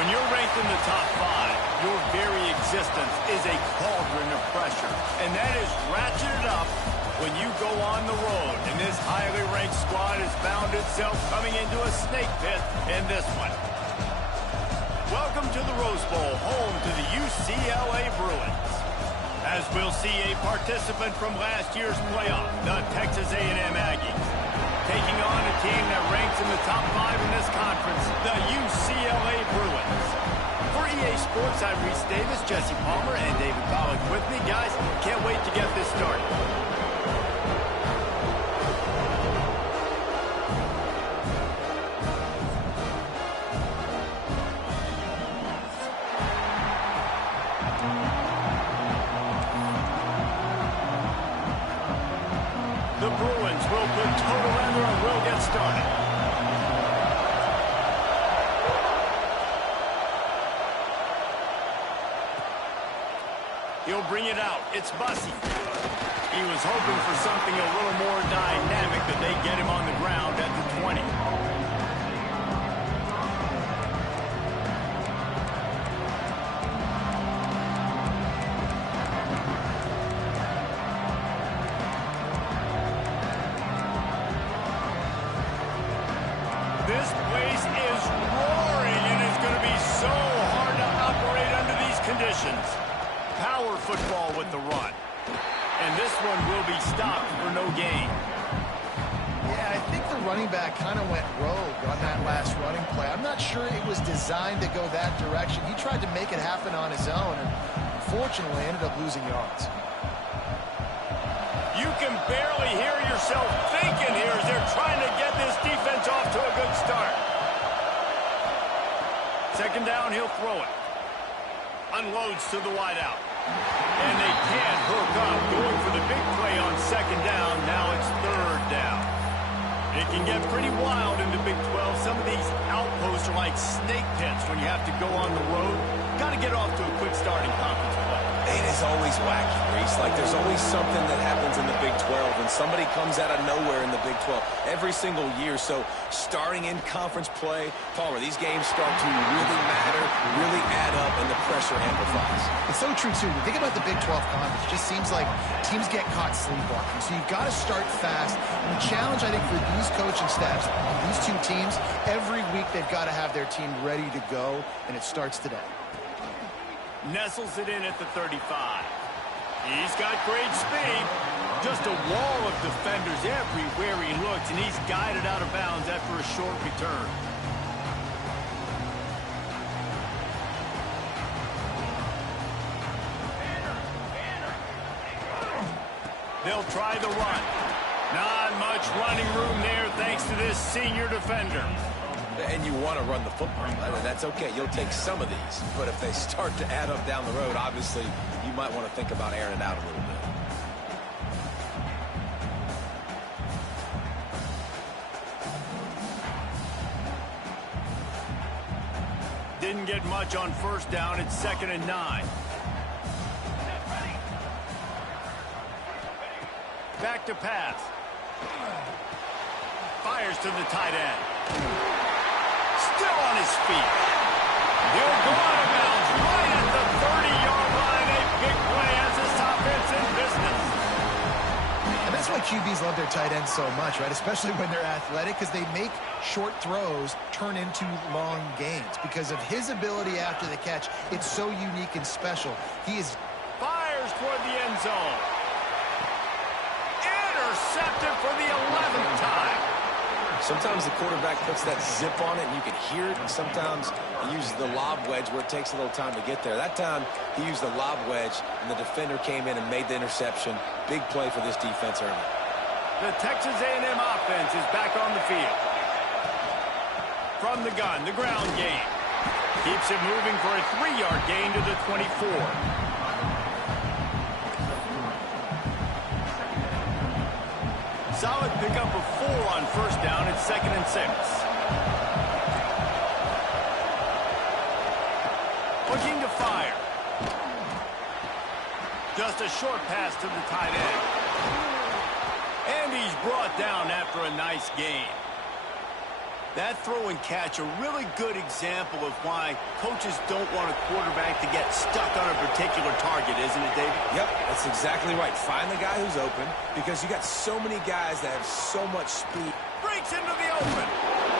When you're ranked in the top 5, your very existence is a cauldron of pressure. And that is ratcheted up when you go on the road. And this highly ranked squad has found itself coming into a snake pit in this one. Welcome to the Rose Bowl, home to the UCLA Bruins. As we'll see a participant from last year's playoff, the Texas A&M Aggies, taking on a team that ranks in the top 5 in this conference, the UCLA Bruins. For EA Sports, I'm Reese Davis, Jesse Palmer, and David Pollock with me. Guys, can't wait to get this started. The Bruins will put total leather and will get started. He'll bring it out. It's Bussey. He was hoping for something a little more dynamic, but they get him on the ground at the 20. This place is roaring, and it's going to be so hard to operate under these conditions. Power football with the run. And this one will be stopped for no gain. Yeah, I think the running back kind of went rogue on that last running play. I'm not sure it was designed to go that direction. He tried to make it happen on his own, and unfortunately ended up losing yards. You can barely hear yourself thinking here as they're trying to get this defense off to a good start. Second down, he'll throw it. Unloads to the wideout. And they can't hook up. Going for the big play on second down. Now it's third down. It can get pretty wild in the Big 12. Some of these outposts are like snake pits when you have to go on the road. Got to get off to a quick start in conference play. It is always wacky, Reese. Like, there's always something that happens in the Big 12, and somebody comes out of nowhere in the Big 12 every single year. So, starting in conference play, Palmer, these games start to really matter, really add up, and the pressure amplifies. It's so true, too. Think about the Big 12 conference. It just seems like teams get caught sleepwalking. So, you've got to start fast. And the challenge, I think, for these coaching staffs, these two teams, every week they've got to have their team ready to go, and it starts today. Nestles it in at the 35. He's got great speed. Just a wall of defenders everywhere he looks, and he's guided out of bounds after a short return. They'll try the run. Not much running room there thanks to this senior defender. And you want to run the football. I mean, that's okay. You'll take some of these. But if they start to add up down the road, obviously, you might want to think about airing it out a little bit. Didn't get much on first down. It's 2nd and 9. Back to pass. Fires to the tight end. Still on his feet. He'll go out of bounds right at the 30-yard line. A big play as this offense in business. And this That's why QBs love their tight ends so much, right? Especially when they're athletic, because they make short throws turn into long gains. Because of his ability after the catch, it's so unique and special. He is... Fires toward the end zone. Intercepted for the 11th time. Sometimes the quarterback puts that zip on it and you can hear it, and sometimes he uses the lob wedge where it takes a little time to get there. That time he used the lob wedge and the defender came in and made the interception. Big play for this defense early. The Texas A&M offense is back on the field. From the gun, the ground game. Keeps it moving for a 3-yard gain to the 24. Solid pickup of 4 on first down at 2nd and 6. Looking to fire. Just a short pass to the tight end. And he's brought down after a nice gain. That throw and catch, a really good example of why coaches don't want a quarterback to get stuck on a particular target, isn't it, David? Yep, that's exactly right. Find the guy who's open, because you got so many guys that have so much speed. Breaks into the open.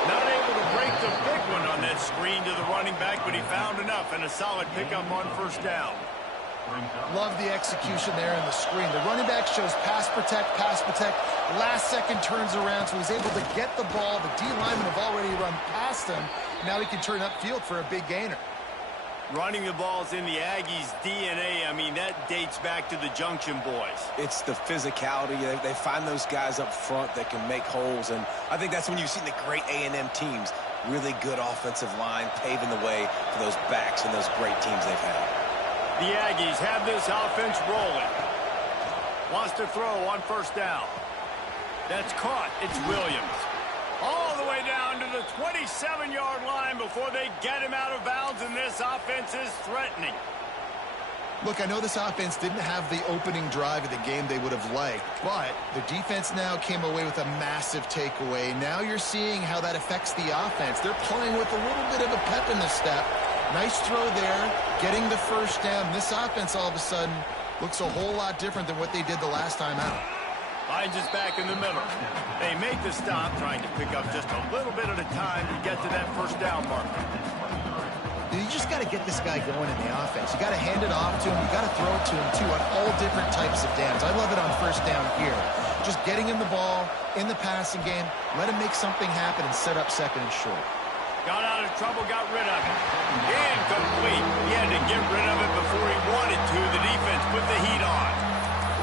Not able to break the big one on that screen to the running back, but he found enough and a solid pickup on first down. Love the execution there in the screen. The running back shows pass protect. Last second turns around, so he's able to get the ball. The D linemen have already run past him. Now he can turn upfield for a big gainer. Running the ball's in the Aggies' DNA. I mean, that dates back to the Junction boys. It's the physicality. They find those guys up front that can make holes, and I think that's when you've seen the great A&M teams. Really good offensive line, paving the way for those backs and those great teams they've had. The Aggies have this offense rolling. Wants to throw on first down. That's caught. It's Williams. All the way down to the 27-yard line before they get him out of bounds, and this offense is threatening. Look, I know this offense didn't have the opening drive of the game they would have liked, but the defense now came away with a massive takeaway. Now you're seeing how that affects the offense. They're playing with a little bit of a pep in the step. Nice throw there, getting the first down. This offense all of a sudden looks a whole lot different than what they did the last time out. Finds us back in the middle. They make the stop, trying to pick up just a little bit at a time to get to that first down marker. You just got to get this guy going in the offense. You got to hand it off to him. You got to throw it to him, too, on all different types of downs. I love it on first down here. Just getting him the ball in the passing game, let him make something happen and set up second and short. Got out of trouble, got rid of it. Incomplete. He had to get rid of it before he wanted to. The defense put the heat on.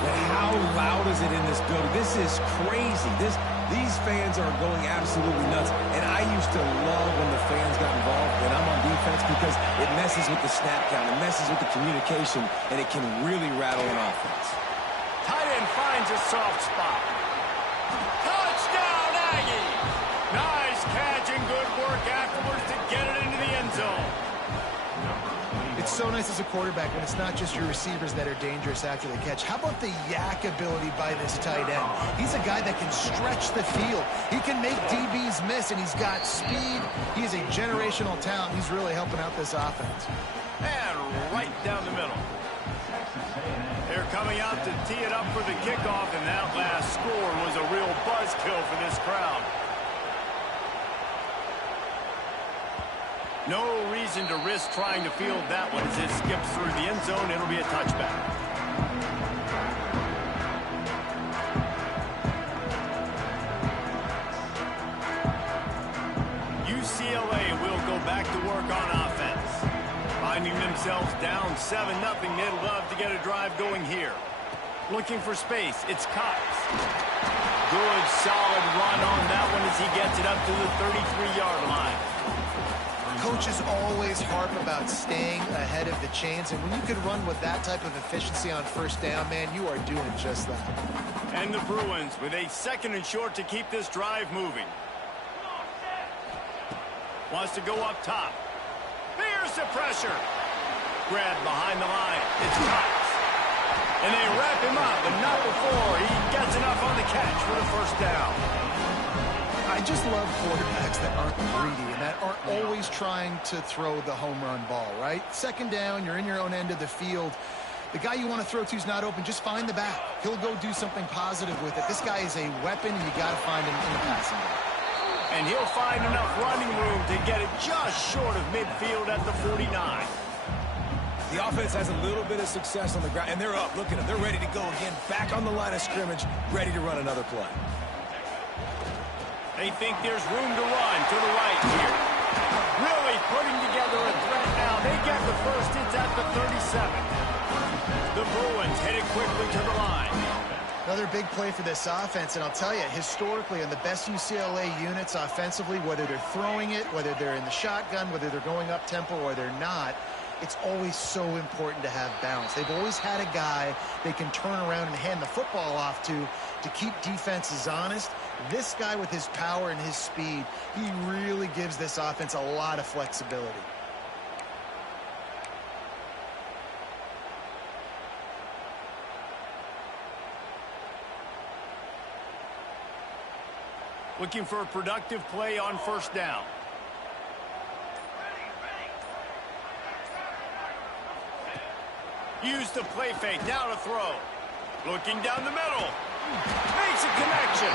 But how loud is it in this building? This is crazy. These fans are going absolutely nuts. And I used to love when the fans got involved when I'm on defense, because it messes with the snap count, it messes with the communication, and it can really rattle an offense. Tight end finds a soft spot. Touchdown, Aggies! Nice catch and good work afterwards to get it into the end zone. It's so nice as a quarterback when it's not just your receivers that are dangerous after the catch. How about the yak ability by this tight end? He's a guy that can stretch the field. He can make DBs miss, and he's got speed. He is a generational talent. He's really helping out this offense. And right down the middle. They're coming out to tee it up for the kickoff, and that last score was a real buzzkill for this crowd. No reason to risk trying to field that one as it skips through the end zone. It'll be a touchback. UCLA will go back to work on offense. Finding themselves down 7-0, they'd love to get a drive going here. Looking for space, it's Cox. Good, solid run on that one as he gets it up to the 33-yard line. Coaches always harp about staying ahead of the chains, and when you can run with that type of efficiency on first down, man, you are doing just that. And the Bruins with a 2nd and short to keep this drive moving. Wants to go up top. There's the pressure. Grabbed behind the line. It's Cox. And they wrap him up, but not before he gets enough on the catch for the first down. I just love quarterbacks that aren't greedy and that aren't always trying to throw the home run ball, right? 2nd down, you're in your own end of the field. The guy you want to throw to is not open. Just find the back. He'll go do something positive with it. This guy is a weapon, and you got to find him in the passing game. And he'll find enough running room to get it just short of midfield at the 49. The offense has a little bit of success on the ground, and they're up. Look at them. They're ready to go again, back on the line of scrimmage, ready to run another play. They think there's room to run to the right here. Really putting together a threat now. They get the first. It's at the 37. The Bruins headed quickly to the line. Another big play for this offense, and I'll tell you, historically, on the best UCLA units offensively, whether they're throwing it, whether they're in the shotgun, whether they're going up tempo or they're not, it's always so important to have balance. They've always had a guy they can turn around and hand the football off to keep defenses honest. This guy with his power and his speed, he really gives this offense a lot of flexibility. Looking for a productive play on first down. Use the play fake. Now to throw. Looking down the middle. Makes a connection.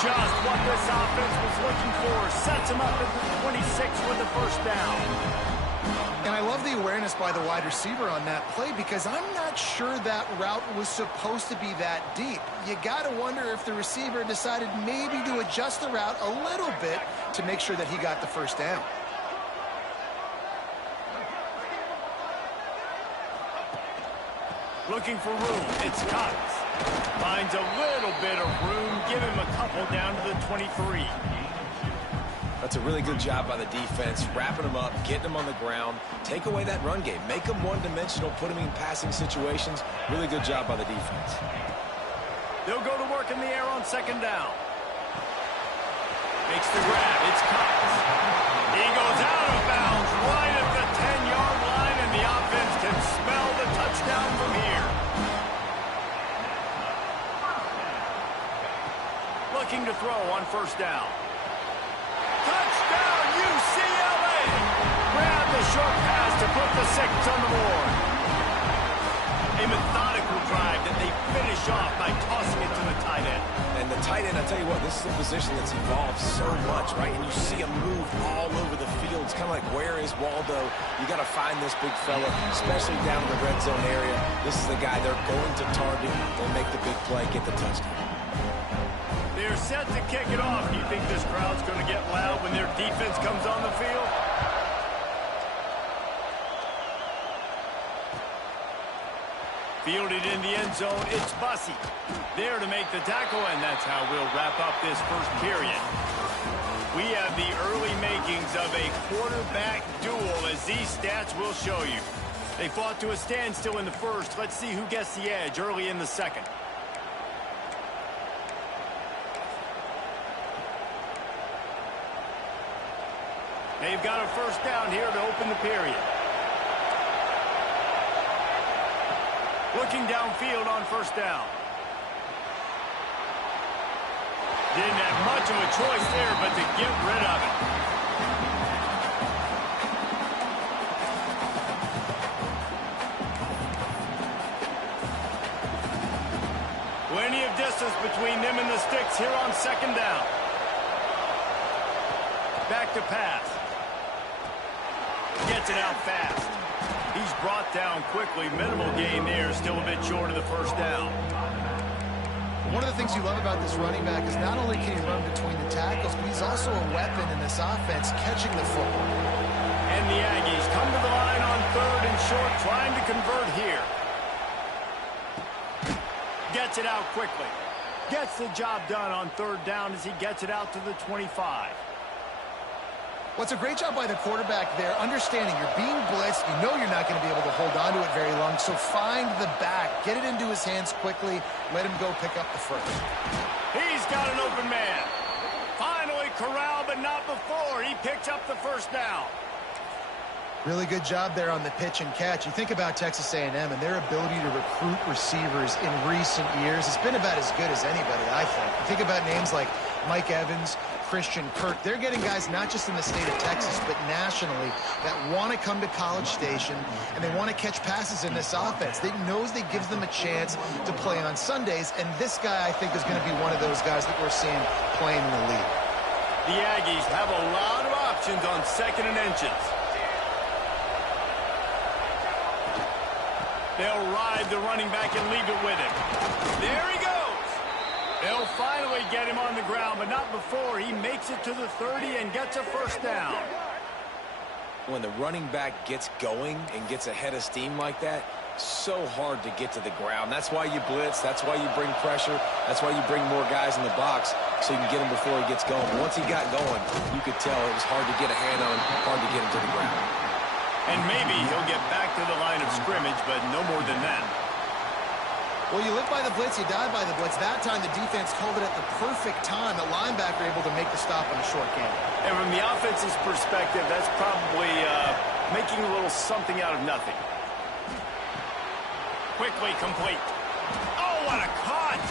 Just what this offense was looking for. Sets him up at the 26 with the first down. And I love the awareness by the wide receiver on that play because I'm not sure that route was supposed to be that deep. You got to wonder if the receiver decided maybe to adjust the route a little bit to make sure that he got the first down. Looking for room. It's Cox. Finds a little bit of room. Give him a couple down to the 23. That's a really good job by the defense, wrapping them up, getting them on the ground, take away that run game, make them one-dimensional, put them in passing situations. Really good job by the defense. They'll go to work in the air on second down. Makes the grab. It's Cox. He goes out of bounds right at the 10-yard line, and the offense can smell the touchdown from here. Looking to throw on first down. Touchdown, UCLA! Grab the short pass to put the 6 on the board. A methodical drive that they finish off by tossing it to the tight end. And the tight end, I tell you what, this is a position that's evolved so much, right? And you see him move all over the field. It's kind of like, where is Waldo? You got to find this big fella, especially down in the red zone area. This is the guy they're going to target. They make the big play, get the touchdown. They're set to kick it off. Do you think this crowd's going to get loud when their defense comes on the field? Fielded in the end zone, it's Bussey. There to make the tackle, and that's how we'll wrap up this first period. We have the early makings of a quarterback duel, as these stats will show you. They fought to a standstill in the first. Let's see who gets the edge early in the second. They've got a first down here to open the period. Looking downfield on first down. Didn't have much of a choice there, but to get rid of it. Plenty of distance between them and the sticks here on second down. Back to pass. Gets it out fast. He's brought down quickly. Minimal gain there. Still a bit short of the first down. One of the things you love about this running back is not only can he run between the tackles, but he's also a weapon in this offense, catching the football. And the Aggies come to the line on third and short, trying to convert here. Gets it out quickly. Gets the job done on third down as he gets it out to the 25. What's a great job by the quarterback there, understanding you're being blitzed, you know you're not going to be able to hold on to it very long, so find the back, get it into his hands quickly, let him go pick up the first. He's got an open man. Finally corralled, but not before. He picks up the first down. Really good job there on the pitch and catch. You think about Texas A&M and their ability to recruit receivers in recent years. It's been about as good as anybody, I think. You think about names like Mike Evans, Christian Kirk. They're getting guys not just in the state of Texas, but nationally that want to come to College Station, and they want to catch passes in this offense. They knows they gives them a chance to play on Sundays, and this guy, I think, is going to be one of those guys that we're seeing playing in the league. The Aggies have a lot of options on 2nd and inches. They'll ride the running back and leave it with him. There he goes. They'll finally get him on the ground, but not before he makes it to the 30 and gets a first down. When the running back gets going and gets ahead of steam like that, so hard to get to the ground. That's why you blitz. That's why you bring pressure. That's why you bring more guys in the box so you can get him before he gets going. But once he got going, you could tell it was hard to get a hand on, hard to get him to the ground. And maybe he'll get back to the line of scrimmage, but no more than that. Well, you live by the blitz, you die by the blitz. That time, the defense called it at the perfect time. The linebacker able to make the stop on a short game. And from the offense's perspective, that's probably making a little something out of nothing. Quickly complete. Oh, what a cut!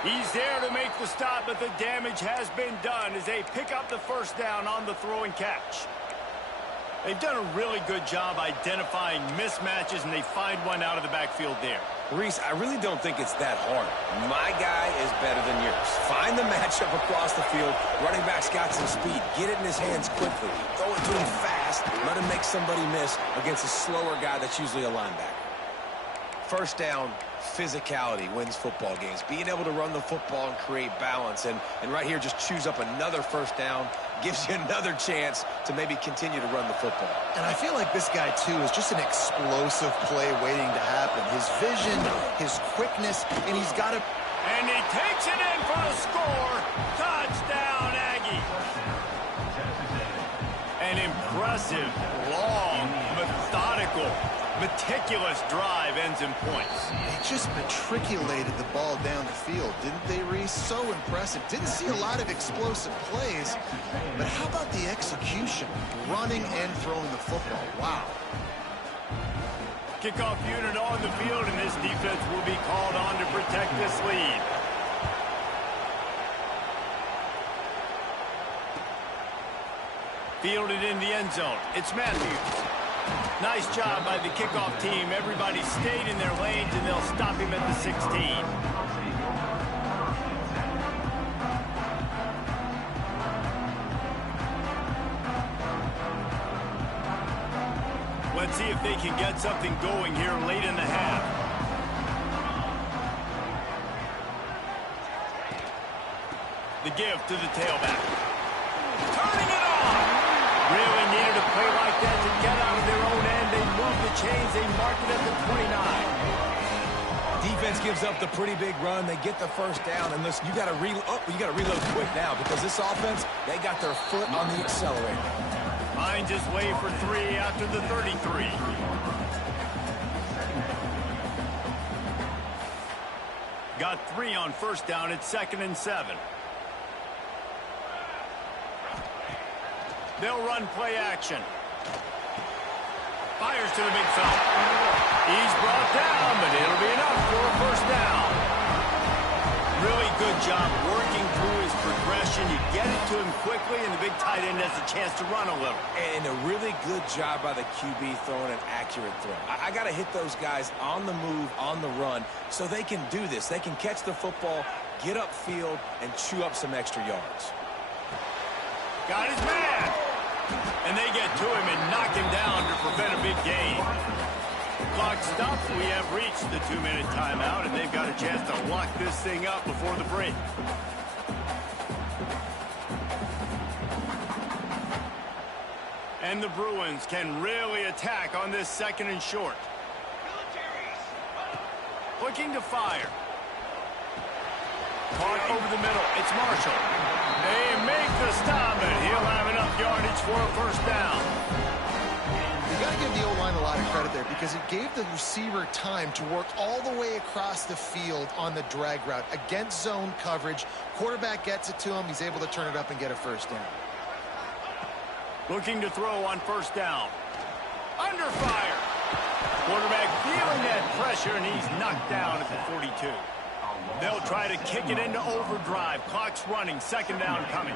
He's there to make the stop, but the damage has been done as they pick up the first down on the throw and catch. They've done a really good job identifying mismatches, and they find one out of the backfield there. Reese, I really don't think it's that hard. My guy is better than yours. Find the matchup across the field. Running back's got some speed. Get it in his hands quickly. Throw it to him fast. Let him make somebody miss against a slower guy that's usually a linebacker. First down, physicality wins football games. Being able to run the football and create balance. And right here, just choose up another first down. Gives you another chance to maybe continue to run the football. And I feel like this guy, too, is just an explosive play waiting to happen. His vision, his quickness, and he's got to... And he takes it in for the score. Touchdown, Aggie. An impressive, long, methodical, meticulous drive ends in points. They just matriculated the ball down the field, didn't they, Reese? So impressive. Didn't see a lot of explosive plays, but how about the execution? Running and throwing the football. Wow. Kickoff unit on the field, and this defense will be called on to protect this lead. Fielded in the end zone. It's Matthews. Nice job by the kickoff team. Everybody stayed in their lanes, and they'll stop him at the 16. Let's see if they can get something going here late in the half. The give to the tailback. Turning it on! Really needed a play like that to get out of their own end. They move the chains. They mark it at the 29. Defense gives up the pretty big run. They get the first down. And listen, you got to reload quick now because this offense, they got their foot on the accelerator. Finds his way for 3 after the 33. Got 3 on first down at 2nd and 7. They'll run play action. Fires to the big fella. He's brought down, but it'll be enough for a first down. Really good job working through his progression. You get it to him quickly, and the big tight end has a chance to run a little. And a really good job by the QB throwing an accurate throw. I got to hit those guys on the move, on the run, so they can do this. They can catch the football, get upfield, and chew up some extra yards. Got his man. And they get to him and knock him down to prevent a big gain. Clock stops. We have reached the 2-minute timeout, and they've got a chance to lock this thing up before the break. And the Bruins can really attack on this 2nd and short. Looking to fire. Caught over the middle. It's Marshall. They make the stop, and he'll have enough yardage for a first down. You got to give the O-line a lot of credit there because it gave the receiver time to work all the way across the field on the drag route against zone coverage. Quarterback gets it to him. He's able to turn it up and get a first down. Looking to throw on first down. Under fire. Quarterback feeling that pressure, and he's knocked down at the 42. They'll try to kick it into overdrive. Clock's running. Second down coming.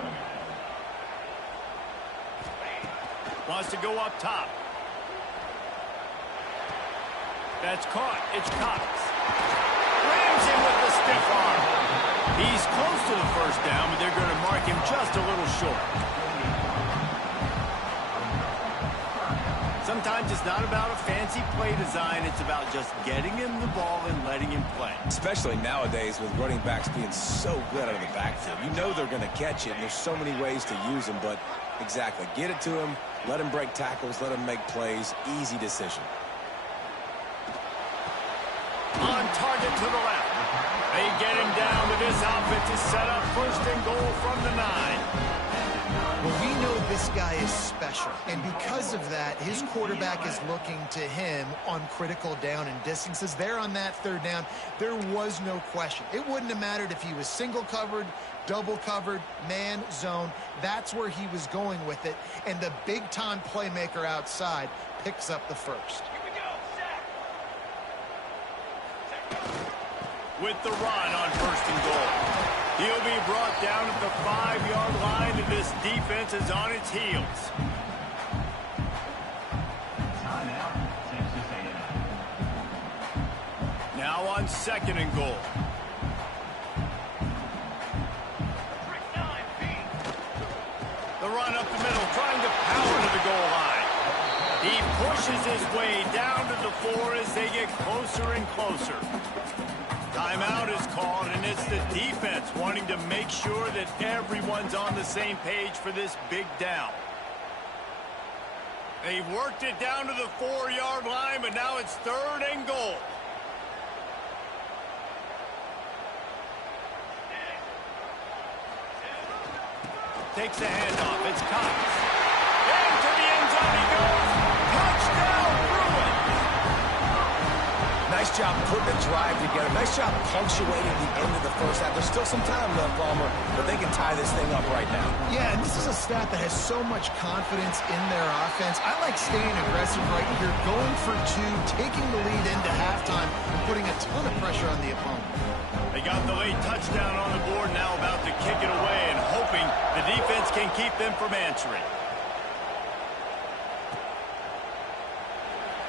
Wants to go up top. That's caught. It's Cox. Rams in with the stiff arm. He's close to the first down, but they're going to mark him just a little short. Sometimes it's not about a fancy play design. It's about just getting him the ball and letting him play. Especially nowadays with running backs being so good out of the backfield. You know they're going to catch it, and there's so many ways to use them, but exactly. Get it to him, let him break tackles, let him make plays. Easy decision. On target to the left. They get him down with this outfit to set up first and goal from the 9. Well, we know this guy is special, and because of that, his quarterback is looking to him on critical down and distances. There on that third down, there was no question. It wouldn't have mattered if he was single covered, double covered, man, zone. That's where he was going with it, and the big-time playmaker outside picks up the first. With the run on first and goal. He'll be brought down at the 5-yard line, and this defense is on its heels. Now on second and goal. The run up the middle, trying to power to the goal line. He pushes his way down to the 4 as they get closer and closer. Timeout is called, and it's the defense wanting to make sure that everyone's on the same page for this big down. They've worked it down to the 4-yard line, but now it's third and goal. Takes the handoff. It's Cox. Into the end zone he goes. Touchdown, Bruins. Nice job putting the drive together. Nice job punctuating the end of the first half. There's still some time left, Palmer, but they can tie this thing up right now. Yeah, and this is a staff that has so much confidence in their offense. I like staying aggressive right here, going for 2, taking the lead into halftime, and putting a ton of pressure on the opponent. They got the late touchdown on the board, now about to kick it away and hoping the defense can keep them from answering.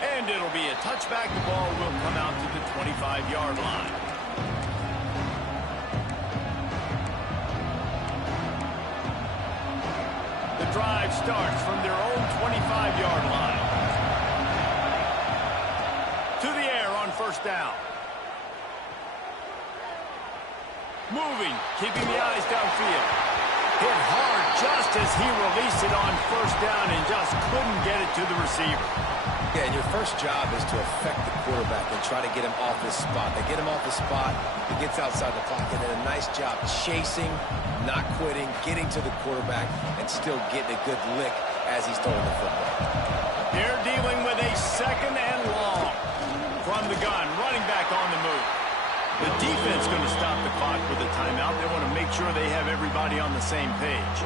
And it'll be a touchback. The ball will come out to the 25-yard line. The drive starts from their own 25-yard line. To the air on first down. Moving, keeping the eyes downfield. Hit hard just as he released it on first down and just couldn't get it to the receiver. Yeah, and your first job is to affect the quarterback and try to get him off his spot. They get him off his spot, he gets outside the clock, and then a nice job chasing, not quitting, getting to the quarterback, and still getting a good lick as he's throwing the football. They're dealing with a second and long. From the gun, running back on the move. The defense going to stop the clock with a timeout. They want to make sure they have everybody on the same page.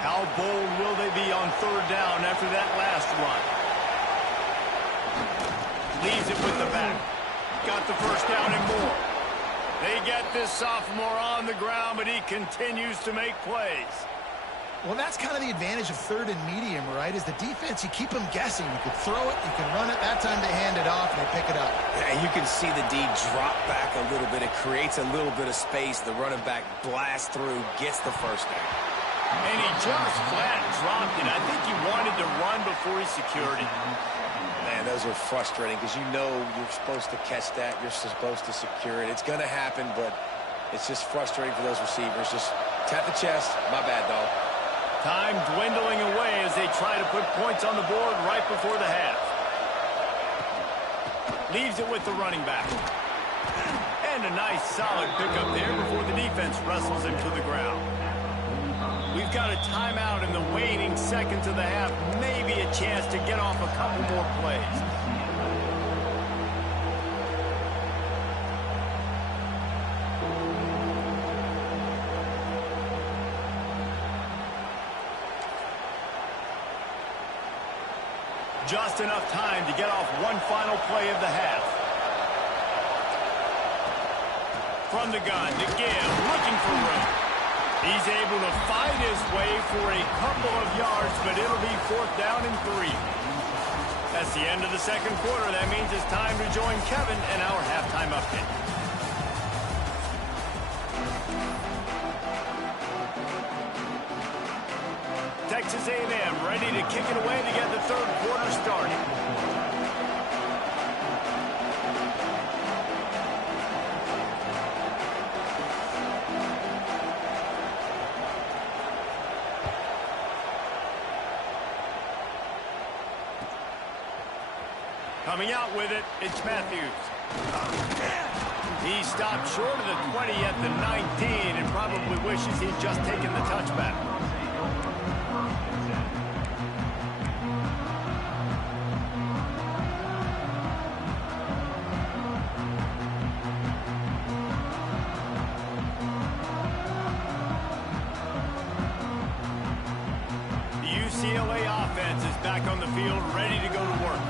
How bold will they be on third down after that last run? Leaves it with the back. Got the first down and more. They get this sophomore on the ground, but he continues to make plays. Well, that's kind of the advantage of third and medium, right? Is the defense, you keep them guessing. You can throw it, you can run it. That time they hand it off, and they pick it up. Yeah, you can see the D drop back a little bit. It creates a little bit of space. The running back blasts through, gets the first down. And he just flat dropped it. I think he wanted to run before he secured it. Man, those are frustrating because you know you're supposed to catch that. You're supposed to secure it. It's going to happen, but it's just frustrating for those receivers. Just tap the chest. My bad, dog. Time dwindling away as they try to put points on the board right before the half. Leaves it with the running back. And a nice solid pickup there before the defense wrestles him to the ground. We've got a timeout in the waning seconds of the half. Maybe a chance to get off a couple more plays. Just enough time to get off one final play of the half. From the gun to give, looking for room. He's able to find his way for a couple of yards, but it'll be 4th down and 3. That's the end of the second quarter. That means it's time to join Kevin and our halftime update. Texas A&M ready to kick it away to get the third quarter started. Coming out with it, it's Matthews. He stopped short of the 20 at the 19 and probably wishes he'd just taken the touchback. The UCLA offense is back on the field, ready to go to work.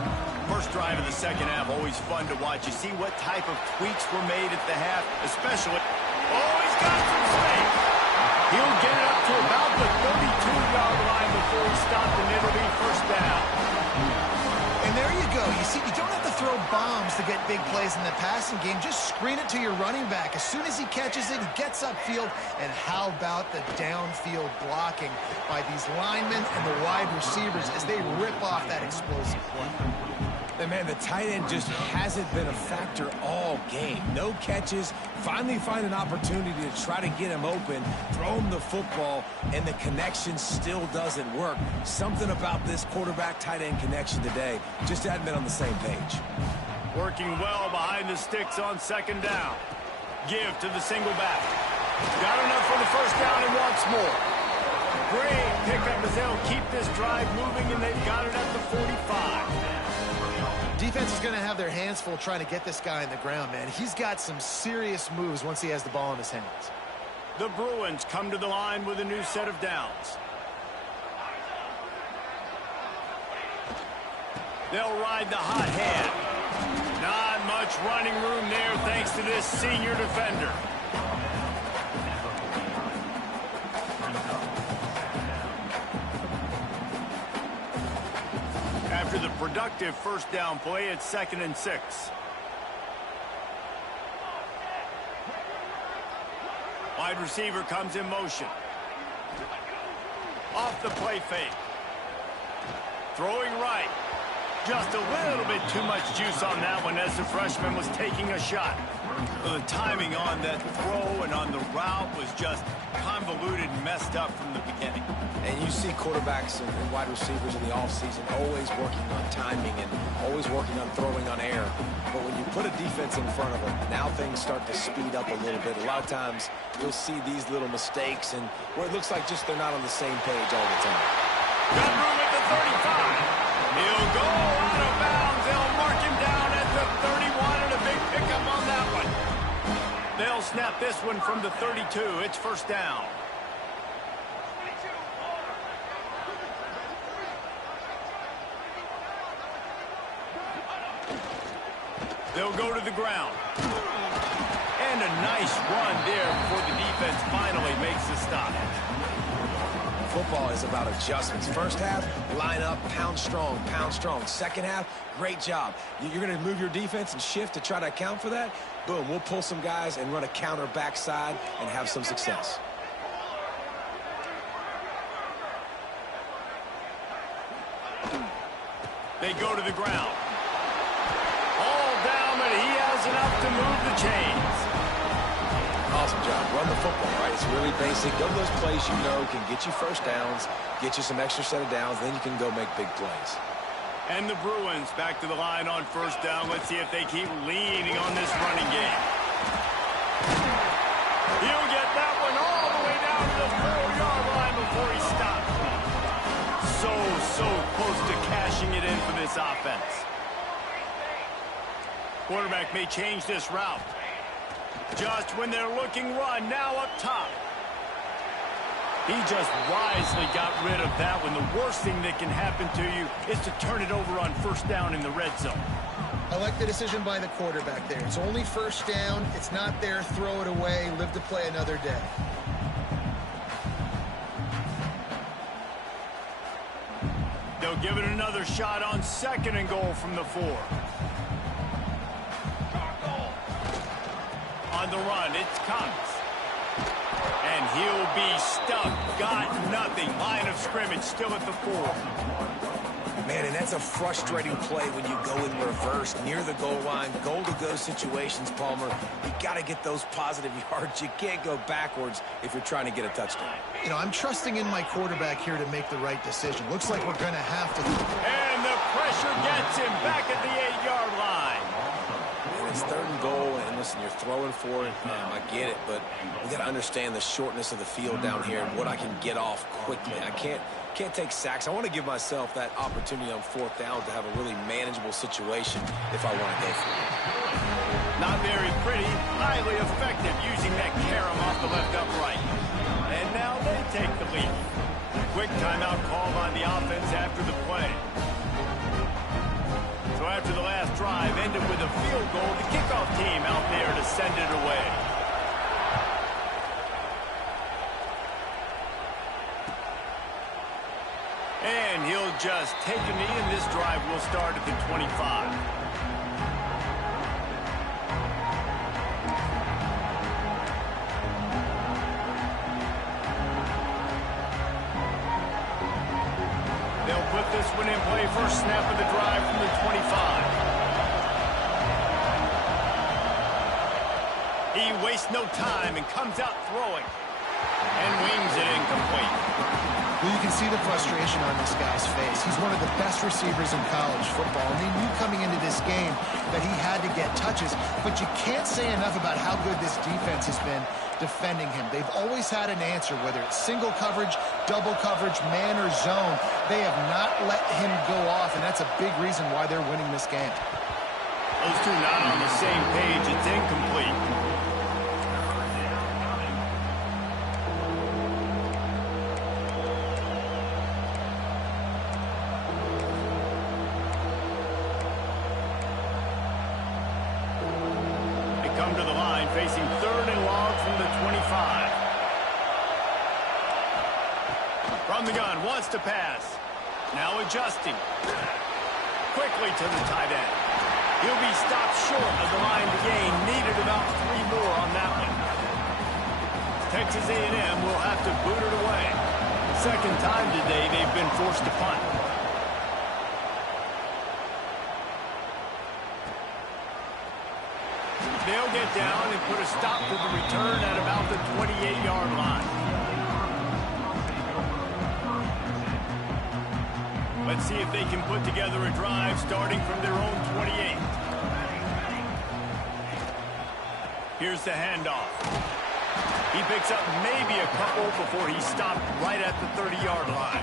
First drive of the second half, always fun to watch. You see what type of tweaks were made at the half, especially. Oh, he's got some space. He'll get it up to about the 32-yard line before he stopped, and it'll be 1st down. And there you go. You see, you don't have to throw bombs to get big plays in the passing game. Just screen it to your running back. As soon as he catches it, he gets upfield. And how about the downfield blocking by these linemen and the wide receivers as they rip off that explosive play? And man, the tight end just hasn't been a factor all game. No catches, finally find an opportunity to try to get him open, throw him the football, and the connection still doesn't work. Something about this quarterback-tight end connection today just hadn't been on the same page. Working well behind the sticks on 2nd down. Give to the single back. Got enough for the 1st down and wants more. Great pickup as they'll keep this drive moving, and they've got it at the 45. Defense is going to have their hands full trying to get this guy on the ground, man. He's got some serious moves once he has the ball in his hands. The Bruins come to the line with a new set of downs. They'll ride the hot hand. Not much running room there thanks to this senior defender. After the productive 1st down play, it's 2nd and 6. Wide receiver comes in motion. Off the play fake. Throwing right. Just a little bit too much juice on that one as the freshman was taking a shot. Well, the timing on that throw and on the route was just convoluted and messed up from the beginning. And you see quarterbacks and wide receivers in the offseason always working on timing and always working on throwing on air. But when you put a defense in front of them, now things start to speed up a little bit. A lot of times you'll see these little mistakes and where it looks like just they're not on the same page all the time. Got room at the 35. He'll go out of bounds. They'll mark him down at the 31 and a big pickup on that one. They'll snap this one from the 32. It's 1st down. They'll go to the ground. And a nice run there before the defense finally makes the stop. Football is about adjustments. First half, line up, pound strong, pound strong. Second half, great job. You're going to move your defense and shift to try to account for that. Boom, we'll pull some guys and run a counter backside and have some success. They go to the ground. All down, but he has enough to move the chains. Awesome job. Run the football, right? It's really basic. Go to those plays you know can get you 1st downs, get you some extra set of downs, then you can go make big plays. And the Bruins back to the line on 1st down. Let's see if they keep leaning on this running game. He'll get that one all the way down to the 4-yard line before he stops. So close to cashing it in for this offense. Quarterback may change this route. Just when they're looking run, now up top. He just wisely got rid of that one. The worst thing that can happen to you is to turn it over on first down in the red zone. I like the decision by the quarterback there. It's only first down. It's not there. Throw it away. Live to play another day. They'll give it another shot on 2nd and goal from the 4. On the run, it's Cox. And he'll be stuck. Got nothing. Line of scrimmage still at the 4. Man, and that's a frustrating play when you go in reverse near the goal line. Goal-to-go situations, Palmer. You got to get those positive yards. You can't go backwards if you're trying to get a touchdown. You know, I'm trusting in my quarterback here to make the right decision. Looks like we're going to have to. And the pressure gets him back at the 8-yard line. And it's 3rd and goal, and listen, you're throwing for it. I get it, but we got to understand the shortness of the field down here and what I can get off quickly. I can't take sacks. I want to give myself that opportunity on 4th down to have a really manageable situation if I want to go for it. Not very pretty, highly effective using that carom off the left upright. And now they take the lead. Quick timeout called on the offense after the play. So after the last drive ended with a field goal, the kickoff team out there to send it away. And he'll just take a knee, and this drive will start at the 25. They'll put this one in play. First snap of the drive from the 25. He wastes no time and comes out throwing. And wings it incomplete. Well, you can see the frustration on this guy's face. He's one of the best receivers in college football, and they knew coming into this game that he had to get touches, but you can't say enough about how good this defense has been defending him. They've always had an answer, whether it's single coverage, double coverage, man or zone. They have not let him go off, and that's a big reason why they're winning this game. Those two not on the same page. It's incomplete. Come to the line, facing 3rd and long from the 25. From the gun, wants to pass. Now adjusting. Quickly to the tight end. He'll be stopped short of the line to gain. Needed about 3 more on that one. Texas A&M will have to boot it away. Second time today they've been forced to punt. They'll get down and put a stop to the return at about the 28-yard line. Let's see if they can put together a drive starting from their own 28. Here's the handoff. He picks up maybe a couple before he's stopped right at the 30-yard line.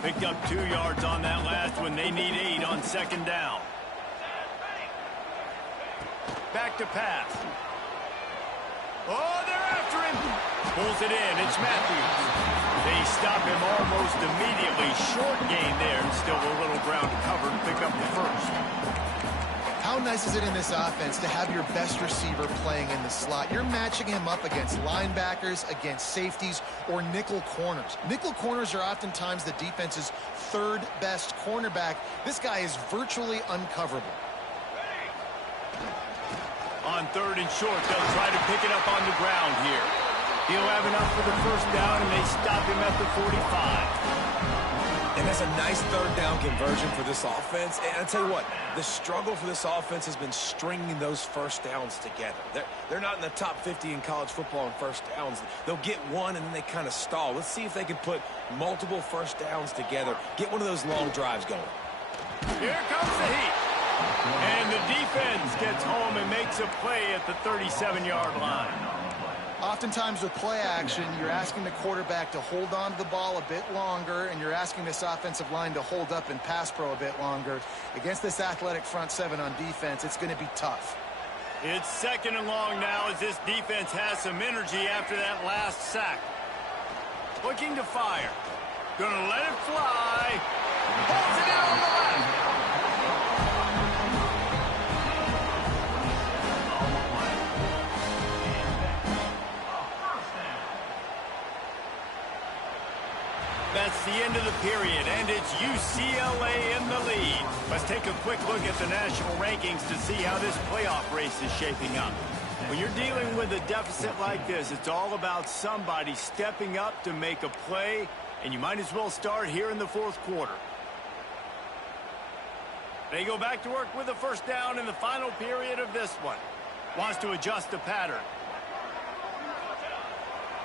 Picked up 2 yards on that last one. They need 8 on 2nd down. Back to pass. Oh, they're after him. Pulls it in. It's Matthews. They stop him almost immediately. Short gain there, and still a little ground to cover to pick up the first. How nice is it in this offense to have your best receiver playing in the slot? You're matching him up against linebackers, against safeties, or nickel corners. Nickel corners are oftentimes the defense's 3rd best cornerback. This guy is virtually uncoverable. On 3rd and short, they'll try to pick it up on the ground here. He'll have enough for the first down, and they stop him at the 45. And that's a nice 3rd down conversion for this offense. And I'll tell you what, the struggle for this offense has been stringing those first downs together. They're not in the top 50 in college football in first downs. They'll get one, and then they kind of stall. Let's see if they can put multiple first downs together, get one of those long drives going. Here comes the heat. And the defense gets home and makes a play at the 37-yard line. Oftentimes with play action, you're asking the quarterback to hold on to the ball a bit longer, and you're asking this offensive line to hold up in pass pro a bit longer. Against this athletic front seven on defense, it's going to be tough. It's 2nd and long now as this defense has some energy after that last sack. Looking to fire. Gonna let it fly. Holds it in on the left. That's the end of the period, and it's UCLA in the lead. Let's take a quick look at the national rankings to see how this playoff race is shaping up. When you're dealing with a deficit like this, it's all about somebody stepping up to make a play, and you might as well start here in the 4th quarter. They go back to work with a first down in the final period of this one. Wants to adjust the pattern.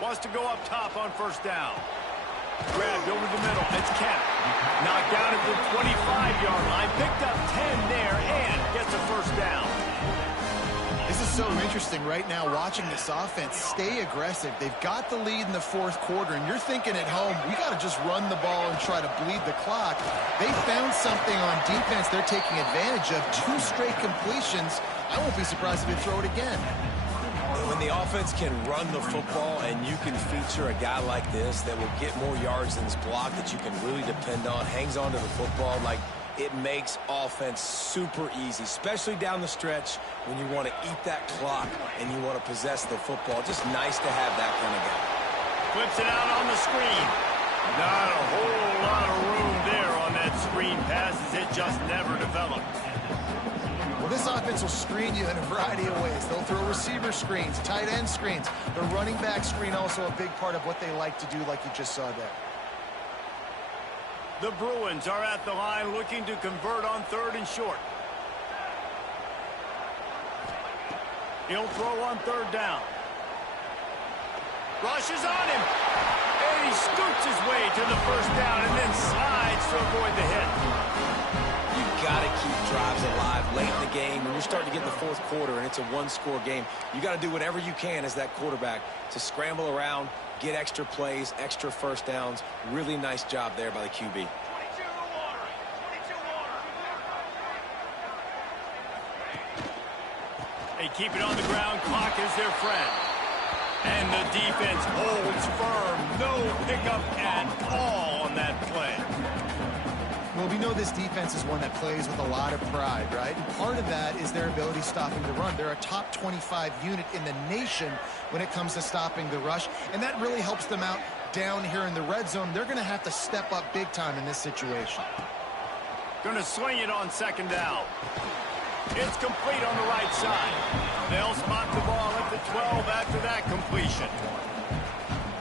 Wants to go up top on first down. Grabbed over the middle. It's Kemp. Knocked down at the 25-yard line. Picked up 10 there and gets a first down. This is so interesting right now watching this offense stay aggressive. They've got the lead in the 4th quarter, and you're thinking at home, we got to just run the ball and try to bleed the clock. They found something on defense they're taking advantage of. 2 straight completions. I won't be surprised if they throw it again. When the offense can run the football and you can feature a guy like this that will get more yards than his block that you can really depend on, hangs on to the football, like it makes offense super easy, especially down the stretch when you want to eat that clock and you want to possess the football. Just nice to have that kind of guy. Flips it out on the screen. Not a whole lot of room there on that screen pass as it just never developed. Well, this offense will screen you in a variety of ways. They'll throw receiver screens, tight end screens. The running back screen also a big part of what they like to do, like you just saw there. The Bruins are at the line looking to convert on 3rd and short. He'll throw on 3rd down. Rushes on him. And he scoots his way to the first down and then slides to avoid the hit. You've got to keep drives alive late in the game. When you're starting to get in the 4th quarter and it's a 1-score game, you got to do whatever you can as that quarterback to scramble around, get extra plays, extra first downs. Really nice job there by the QB. They keep it on the ground. Clock is their friend. And the defense holds firm. No pickup at all on that play. Well, we know this defense is one that plays with a lot of pride, right? And part of that is their ability stopping the run. They're a top 25 unit in the nation when it comes to stopping the rush, and that really helps them out down here in the red zone. They're going to have to step up big time in this situation. Going to swing it on 2nd down. It's complete on the right side. They'll spot the ball at the 12 after that completion.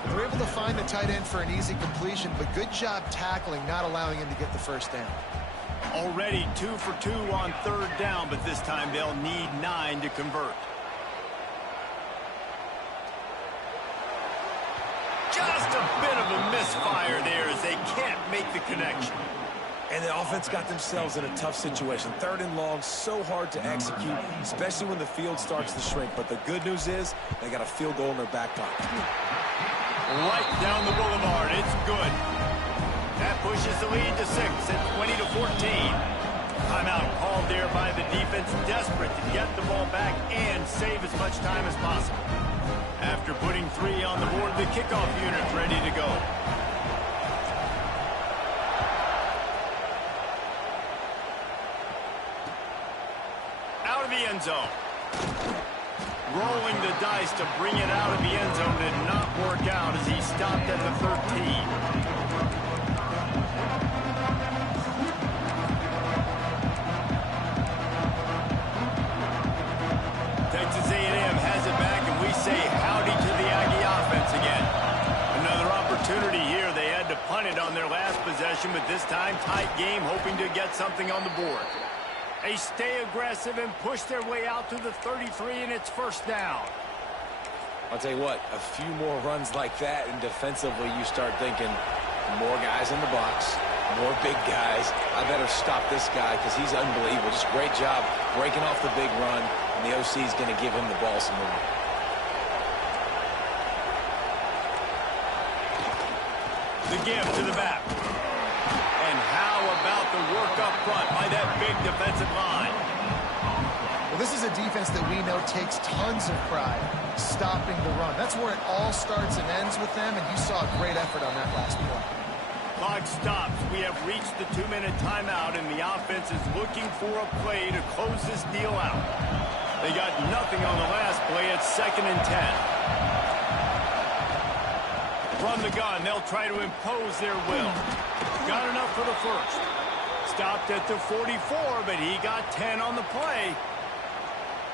They're able to find the tight end for an easy completion, but good job tackling, not allowing him to get the first down. Already 2 for 2 on 3rd down, but this time they'll need 9 to convert. Just a bit of a misfire there as they can't make the connection. And the offense got themselves in a tough situation. 3rd and long, so hard to execute, especially when the field starts to shrink. But the good news is they got a field goal in their back pocket. Right down the boulevard. It's good. That pushes the lead to 6 at 20 to 14. Timeout called there by the defense, desperate to get the ball back and save as much time as possible. After putting 3 on the board, the kickoff unit's ready to go. Out of the end zone. Rolling the dice to bring it out of the end zone did not work out as he stopped at the 13. Texas A&M has it back, and we say howdy to the Aggie offense again. Another opportunity here. They had to punt it on their last possession, but this time tight game, hoping to get something on the board. They stay aggressive and push their way out to the 33, and it's first down. I'll tell you what, a few more runs like that, and defensively you start thinking, more guys in the box, more big guys. I better stop this guy because he's unbelievable. Just great job breaking off the big run, and the OC is going to give him the ball some more. The give to the back. And how about the work up front by that big defensive line? Well, this is a defense that we know takes tons of pride stopping the run. That's where it all starts and ends with them, and you saw a great effort on that last play. Clock stops. We have reached the 2-minute timeout, and the offense is looking for a play to close this deal out. They got nothing on the last play. It's 2nd and 10. Run the gun. They'll try to impose their will. Got enough for the first. Stopped at the 44, but he got 10 on the play.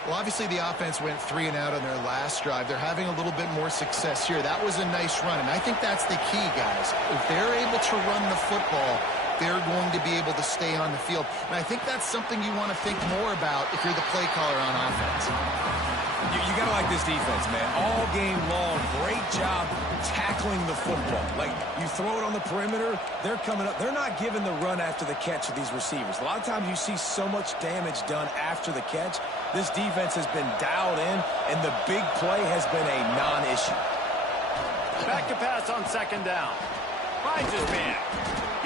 Well, obviously the offense went 3 and out on their last drive. They're having a little bit more success here. That was a nice run, and I think that's the key, guys. If they're able to run the football, they're going to be able to stay on the field. And I think that's something you want to think more about if you're the play caller on offense. You got to like this defense, man. All game long, great job tackling the football. Like, you throw it on the perimeter, they're coming up. They're not giving the run after the catch to these receivers. A lot of times you see so much damage done after the catch. This defense has been dialed in, and the big play has been a non-issue. Back to pass on 2nd down. Finds his man.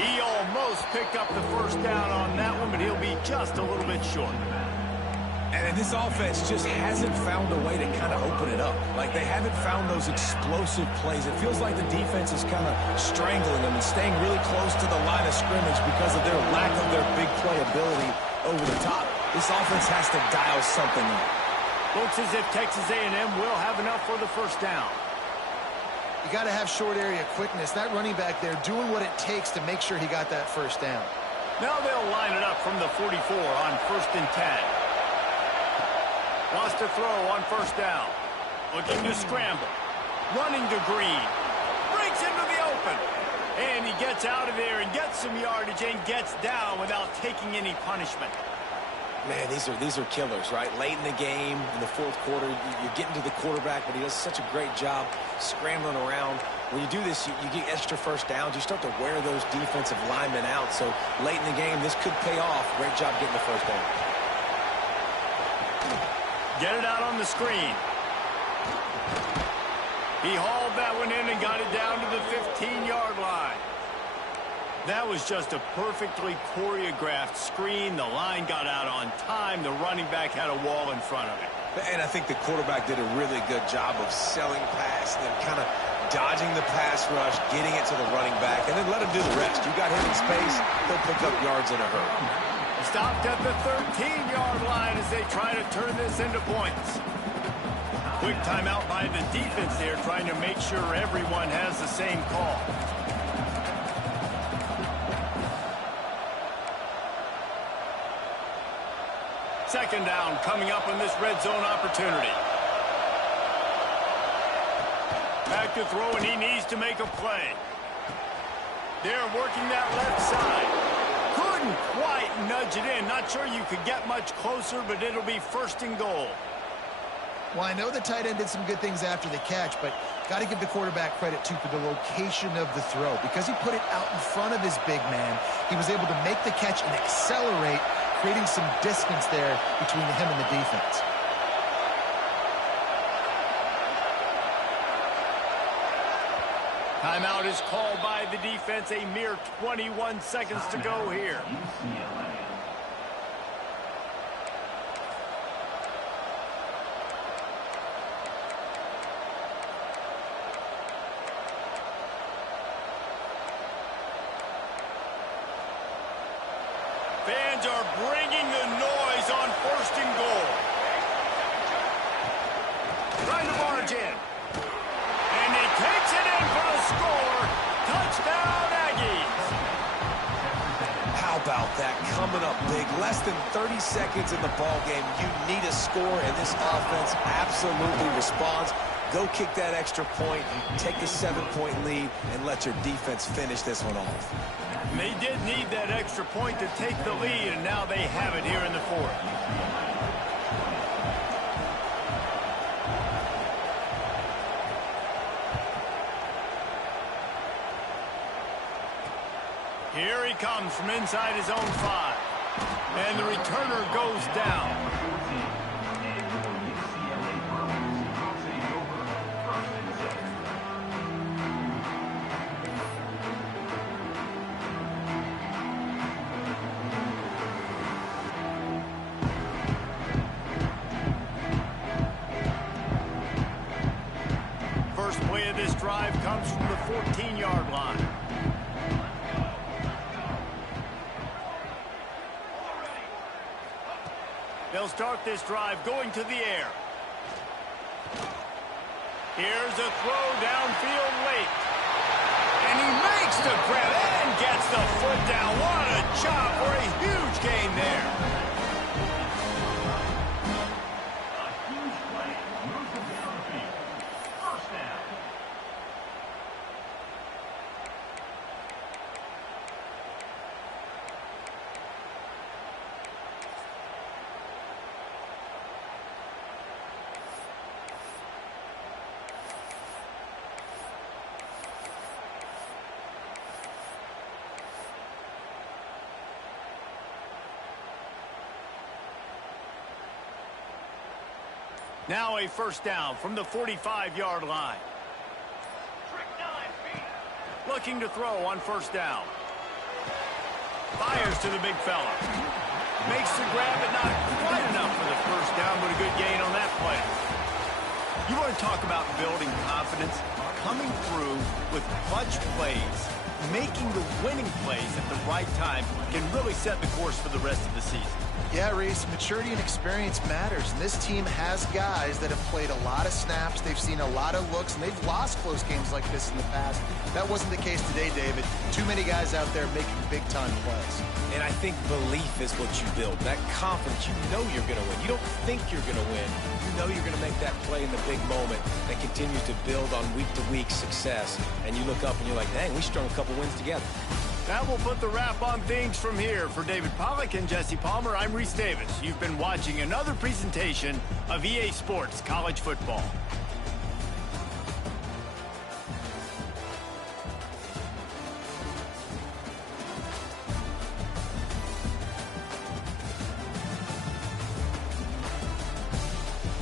He almost picked up the first down on that one, but he'll be just a little bit short. And this offense just hasn't found a way to kind of open it up. Like, they haven't found those explosive plays. It feels like the defense is kind of strangling them and staying really close to the line of scrimmage because of their lack of their big play ability over the top. This offense has to dial something in. Looks as if Texas A&M will have enough for the first down. You got to have short area quickness. That running back there doing what it takes to make sure he got that first down. Now they'll line it up from the 44 on 1st and 10. Wants to throw on 1st down. Looking to scramble. Running to Green. Breaks into the open. And he gets out of there and gets some yardage and gets down without taking any punishment. Man, these are killers, right? Late in the game, in the 4th quarter, you're getting to the quarterback, but he does such a great job scrambling around. When you do this, you get extra first downs. You start to wear those defensive linemen out. So late in the game, this could pay off. Great job getting the first down. Get it out on the screen. He hauled that one in and got it down to the 15-yard line. That was just a perfectly choreographed screen. The line got out on time. The running back had a wall in front of it. And I think the quarterback did a really good job of selling past and then kind of dodging the pass rush, getting it to the running back, and then let him do the rest. You got him in space, he'll pick up yards in a hurry. Stopped at the 13-yard line as they try to turn this into points. Quick timeout by the defense there, trying to make sure everyone has the same call. Second down coming up on this red zone opportunity. Back to throw, and he needs to make a play. They're working that left side. Couldn't quite nudge it in. Not sure you could get much closer, but it'll be 1st and goal. Well, I know the tight end did some good things after the catch, but got to give the quarterback credit, too, for the location of the throw. Because he put it out in front of his big man, he was able to make the catch and accelerate, creating some distance there between him and the defense. Timeout is called by the defense. A mere 21 seconds to go here. Fans are bringing the noise on 1st and goal. Trying to barge in. And he takes it in for the score. Touchdown, Aggies. How about that? Coming up big. Less than 30 seconds in the ball game. You need a score, and this offense absolutely responds. Go kick that extra point, take the 7-point lead, and let your defense finish this one off. And they did need that extra point to take the lead, and now they have it here in the 4th. Here he comes from inside his own 5. And the returner goes down. 14-yard line. They'll start this drive going to the air. Here's a throw downfield late. And he makes the grab and gets the foot down. What a chop for a huge gain there. Now a first down from the 45-yard line. Looking to throw on first down. Fires to the big fella. Makes the grab, but not quite enough for the first down, but a good gain on that play. You want to talk about building confidence? Coming through with clutch plays, making the winning plays at the right time can really set the course for the rest of the season. Yeah, Reese, maturity and experience matters. And this team has guys that have played a lot of snaps. They've seen a lot of looks, and they've lost close games like this in the past. That wasn't the case today, David. Too many guys out there making big-time plays. And I think belief is what you build. That confidence, you know you're going to win. You don't think you're going to win. You know you're going to make that play in the big moment and continue to build on week-to-week success. And you look up and you're like, dang, we strung a couple wins together. That will put the wrap on things from here. For David Pollack and Jesse Palmer, I'm Reese Davis. You've been watching another presentation of EA Sports College Football.